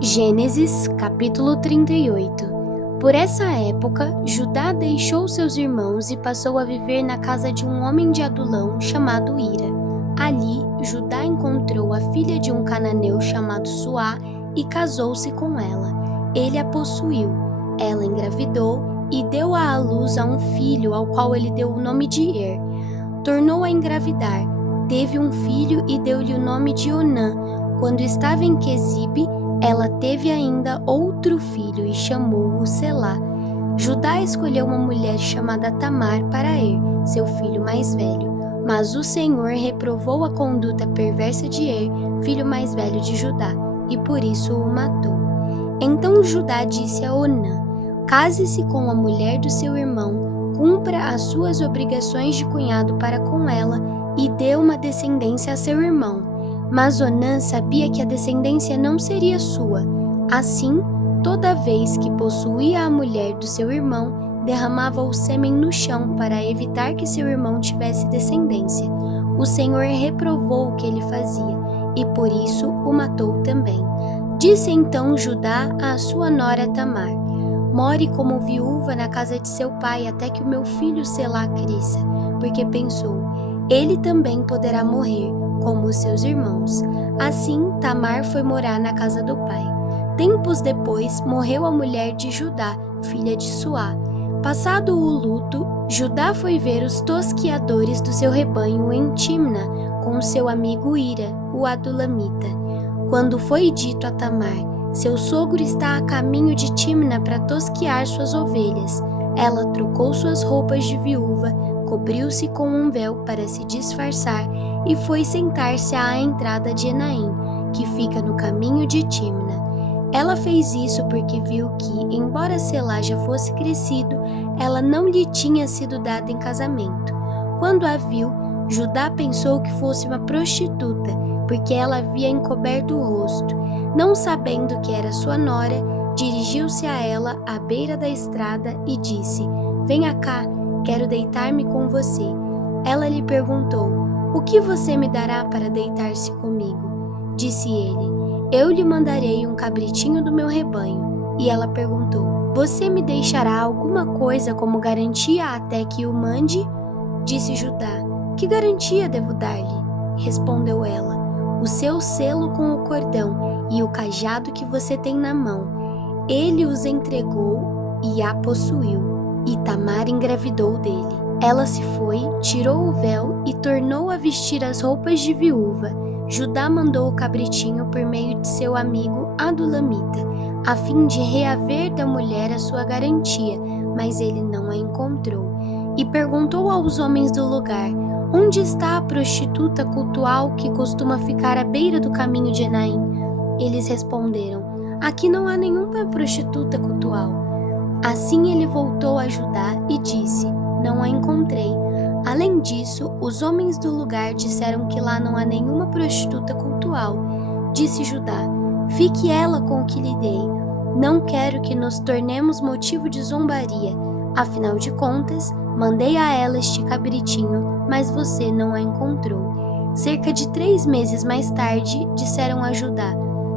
Gênesis capítulo 38. Por essa época, Judá deixou seus irmãos e passou a viver na casa de um homem de Adulão chamado Hira. Ali, Judá encontrou a filha de um cananeu chamado Suá e casou-se com ela. Ele a possuiu. Ela engravidou e deu à luz a um filho, ao qual ele deu o nome de Er. Tornou a engravidar, teve um filho e deu-lhe o nome de Onã. Quando estava em Quezibe, ela teve ainda outro filho e chamou-o Selá. Judá escolheu uma mulher chamada Tamar para Er, seu filho mais velho. Mas o Senhor reprovou a conduta perversa de Er, filho mais velho de Judá, e por isso o matou. Então Judá disse a Onã: case-se com a mulher do seu irmão, cumpra as suas obrigações de cunhado para com ela e dê uma descendência a seu irmão. Mas Onã sabia que a descendência não seria sua. Assim, toda vez que possuía a mulher do seu irmão, derramava o sêmen no chão para evitar que seu irmão tivesse descendência. O Senhor reprovou o que ele fazia, e por isso o matou também. Disse então Judá à sua nora Tamar: more como viúva na casa de seu pai até que o meu filho Selá cresça, porque pensou: ele também poderá morrer, como os seus irmãos. Assim, Tamar foi morar na casa do pai. Tempos depois, morreu a mulher de Judá, filha de Suá. Passado o luto, Judá foi ver os tosquiadores do seu rebanho em Timna, com seu amigo Hira, o Adulamita. Quando foi dito a Tamar: seu sogro está a caminho de Timna para tosquiar suas ovelhas, ela trocou suas roupas de viúva, cobriu-se com um véu para se disfarçar e foi sentar-se à entrada de Enaim, que fica no caminho de Timna. Ela fez isso porque viu que, embora Selá já fosse crescido, ela não lhe tinha sido dada em casamento. Quando a viu, Judá pensou que fosse uma prostituta, porque ela havia encoberto o rosto. Não sabendo que era sua nora, dirigiu-se a ela à beira da estrada e disse: venha cá, quero deitar-me com você. Ela lhe perguntou: o que você me dará para deitar-se comigo? Disse ele: eu lhe mandarei um cabritinho do meu rebanho. E ela perguntou: você me deixará alguma coisa como garantia até que o mande? Disse Judá: que garantia devo dar-lhe? Respondeu ela: o seu selo com o cordão e o cajado que você tem na mão. Ele os entregou e a possuiu, e Tamar engravidou dele. Ela se foi, tirou o véu e tornou a vestir as roupas de viúva. Judá mandou o cabritinho por meio de seu amigo Adulamita, a fim de reaver da mulher a sua garantia, mas ele não a encontrou. E perguntou aos homens do lugar: onde está a prostituta cultual que costuma ficar à beira do caminho de Enaim? Eles responderam: aqui não há nenhuma prostituta cultual. Assim ele voltou a Judá e disse: não a encontrei. Além disso, os homens do lugar disseram que lá não há nenhuma prostituta cultual. Disse Judá: fique ela com o que lhe dei. Não quero que nos tornemos motivo de zombaria. Afinal de contas, mandei a ela este cabritinho, mas você não a encontrou. Cerca de 3 meses mais tarde, disseram a Judá: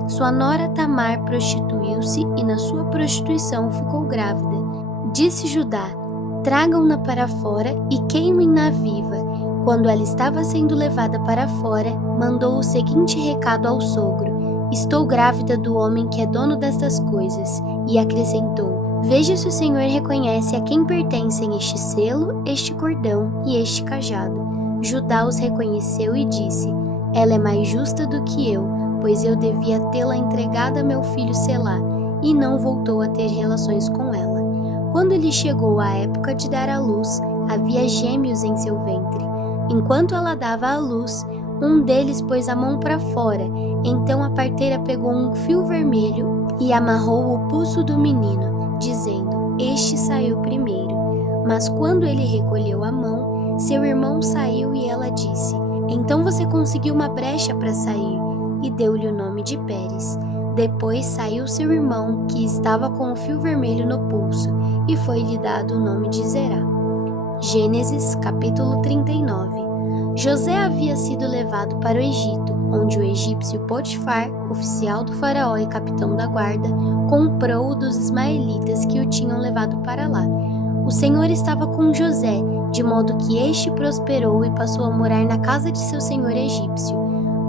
sua nora Tamar prostituiu-se e na sua prostituição ficou grávida. Disse Judá: tragam-na para fora e queimem-na viva. Quando ela estava sendo levada para fora, mandou o seguinte recado ao sogro: estou grávida do homem que é dono destas coisas. E acrescentou: veja se o Senhor reconhece a quem pertencem este selo, este cordão e este cajado. Judá os reconheceu e disse: ela é mais justa do que eu, pois eu devia tê-la entregada a meu filho Selá, e não voltou a ter relações com ela. Quando lhe chegou a época de dar à luz, havia gêmeos em seu ventre. Enquanto ela dava à luz, um deles pôs a mão para fora. Então a parteira pegou um fio vermelho e amarrou o pulso do menino, dizendo: este saiu primeiro. Mas quando ele recolheu a mão, seu irmão saiu e ela disse: então você conseguiu uma brecha para sair, e deu-lhe o nome de Pérez. Depois saiu seu irmão, que estava com o fio vermelho no pulso, e foi-lhe dado o nome de Zerá. Gênesis capítulo 39. José havia sido levado para o Egito, onde o egípcio Potifar, oficial do faraó e capitão da guarda, comprou-o dos ismaelitas que o tinham levado para lá. O Senhor estava com José, de modo que este prosperou e passou a morar na casa de seu senhor egípcio.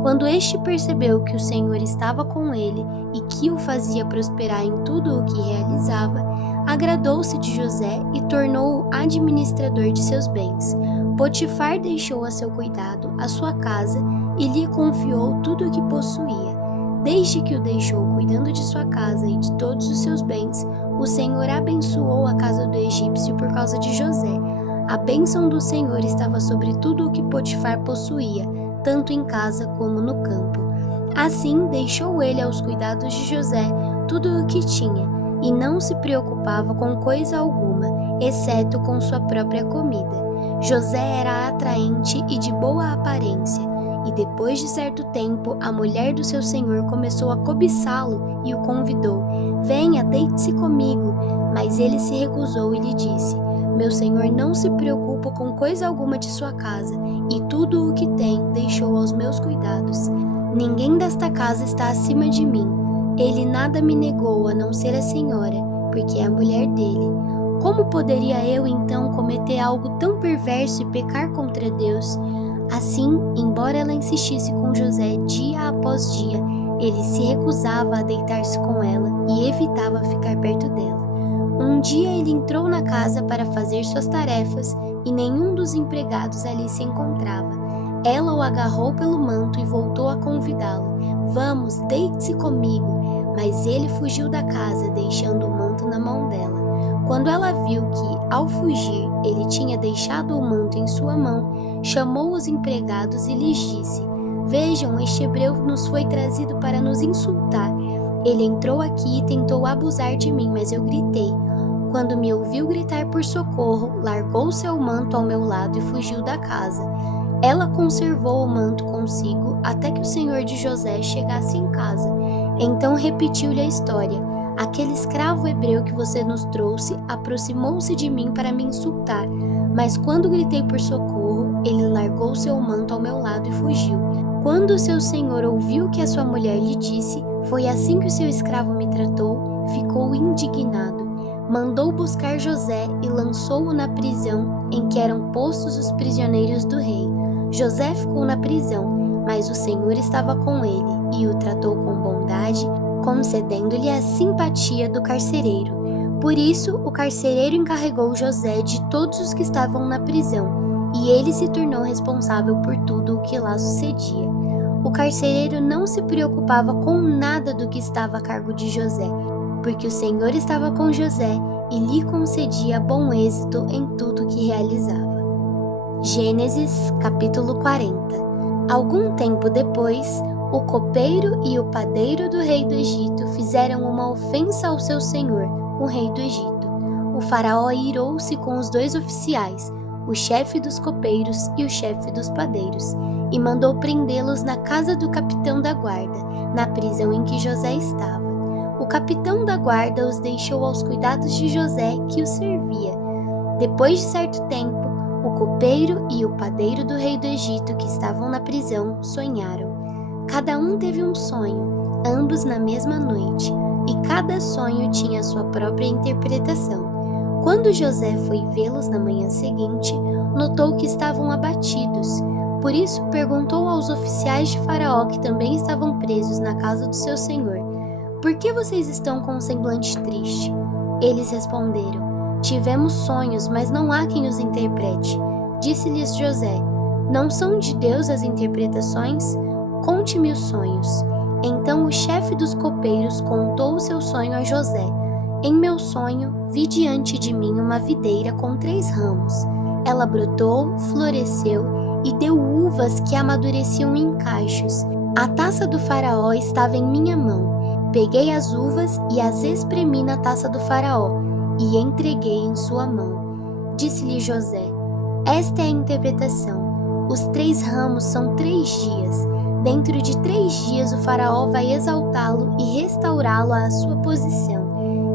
Quando este percebeu que o Senhor estava com ele e que o fazia prosperar em tudo o que realizava, agradou-se de José e tornou-o administrador de seus bens. Potifar deixou a seu cuidado a sua casa e lhe confiou tudo o que possuía. Desde que o deixou cuidando de sua casa e de todos os seus bens, o Senhor abençoou a casa do egípcio por causa de José. A bênção do Senhor estava sobre tudo o que Potifar possuía, tanto em casa como no campo. Assim, deixou ele aos cuidados de José tudo o que tinha, e não se preocupava com coisa alguma, exceto com sua própria comida. José era atraente e de boa aparência, e depois de certo tempo, a mulher do seu senhor começou a cobiçá-lo e o convidou: "Venha, deite-se comigo." Mas ele se recusou e lhe disse: "Meu senhor não se preocupa com coisa alguma de sua casa, e tudo o que tem deixou aos meus cuidados. Ninguém desta casa está acima de mim. Ele nada me negou a não ser a senhora, porque é a mulher dele. Como poderia eu então cometer algo tão perverso e pecar contra Deus?" Assim, embora ela insistisse com José dia após dia, ele se recusava a deitar-se com ela e evitava ficar perto dela. Um dia ele entrou na casa para fazer suas tarefas e nenhum dos empregados ali se encontrava. Ela o agarrou pelo manto e voltou a convidá-lo: "Vamos, deite-se comigo." Mas ele fugiu da casa, deixando o manto na mão dela. Quando ela viu que, ao fugir, ele tinha deixado o manto em sua mão, chamou os empregados e lhes disse: "Vejam, este hebreu nos foi trazido para nos insultar. Ele entrou aqui e tentou abusar de mim, mas eu gritei. Quando me ouviu gritar por socorro, largou seu manto ao meu lado e fugiu da casa." Ela conservou o manto consigo até que o senhor de José chegasse em casa. Então repetiu-lhe a história: "Aquele escravo hebreu que você nos trouxe aproximou-se de mim para me insultar, mas quando gritei por socorro, ele largou seu manto ao meu lado e fugiu. Quando seu senhor ouviu o que a sua mulher lhe disse, foi assim que o seu escravo me tratou, ficou indignado. Mandou buscar José e lançou-o na prisão em que eram postos os prisioneiros do rei. José ficou na prisão, mas o Senhor estava com ele e o tratou com bondade, concedendo-lhe a simpatia do carcereiro. Por isso, o carcereiro encarregou José de todos os que estavam na prisão, e ele se tornou responsável por tudo o que lá sucedia. O carcereiro não se preocupava com nada do que estava a cargo de José, porque o Senhor estava com José e lhe concedia bom êxito em tudo que realizava. Gênesis capítulo 40. Algum tempo depois, o copeiro e o padeiro do rei do Egito fizeram uma ofensa ao seu senhor, o rei do Egito. O faraó irou-se com os dois oficiais, o chefe dos copeiros e o chefe dos padeiros, e mandou prendê-los na casa do capitão da guarda, na prisão em que José estava. O capitão da guarda os deixou aos cuidados de José, que os servia. Depois de certo tempo, o copeiro e o padeiro do rei do Egito, que estavam na prisão, sonharam. Cada um teve um sonho, ambos na mesma noite, e cada sonho tinha sua própria interpretação. Quando José foi vê-los na manhã seguinte, notou que estavam abatidos. Por isso perguntou aos oficiais de Faraó, que também estavam presos na casa do seu senhor: "Por que vocês estão com um semblante triste?" Eles responderam: "Tivemos sonhos, mas não há quem os interprete." Disse-lhes José: "Não são de Deus as interpretações? Conte-me os sonhos." Então o chefe dos copeiros contou o seu sonho a José: "Em meu sonho, vi diante de mim uma videira com 3 ramos. Ela brotou, floresceu e deu uvas que amadureciam em cachos. A taça do faraó estava em minha mão. Peguei as uvas e as espremi na taça do faraó e entreguei em sua mão." Disse-lhe José: "Esta é a interpretação. Os 3 ramos são 3 dias. Dentro de 3 dias o faraó vai exaltá-lo e restaurá-lo à sua posição.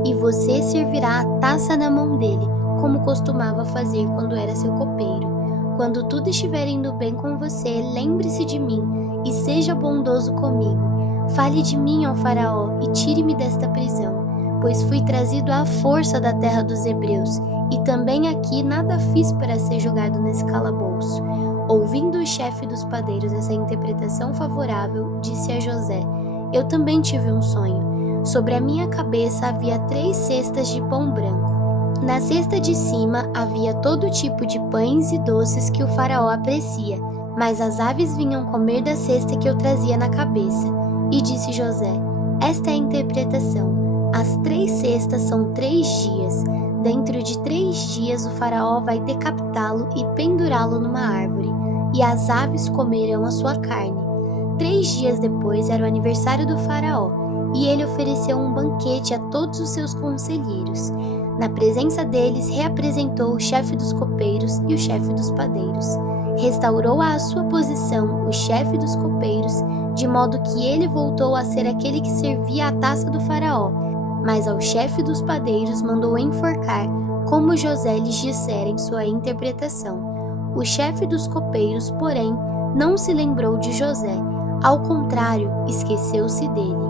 E você servirá a taça na mão dele, como costumava fazer quando era seu copeiro. quando tudo estiver indo bem com você, lembre-se de mim e seja bondoso comigo. Fale de mim ao faraó e tire-me desta prisão, pois fui trazido à força da terra dos hebreus, e também aqui nada fiz para ser jogado nesse calabouço. Ouvindo o chefe dos padeiros essa interpretação favorável, disse a José: Eu também tive um sonho. Sobre a minha cabeça havia 3 cestas de pão branco. Na cesta de cima havia todo tipo de pães e doces que o faraó aprecia, mas as aves vinham comer da cesta que eu trazia na cabeça. E disse José: Esta é a interpretação. As 3 cestas são 3 dias. Dentro de 3 dias o faraó vai decapitá-lo e pendurá-lo numa árvore, e as aves comerão a sua carne. 3 dias depois era o aniversário do faraó, e ele ofereceu um banquete a todos os seus conselheiros. Na presença deles, reapresentou o chefe dos copeiros e o chefe dos padeiros. Restaurou à sua posição o chefe dos copeiros, de modo que ele voltou a ser aquele que servia a taça do faraó, mas ao chefe dos padeiros mandou enforcar, como José lhes dissera em sua interpretação. O chefe dos copeiros, porém, não se lembrou de José, ao contrário, esqueceu-se dele.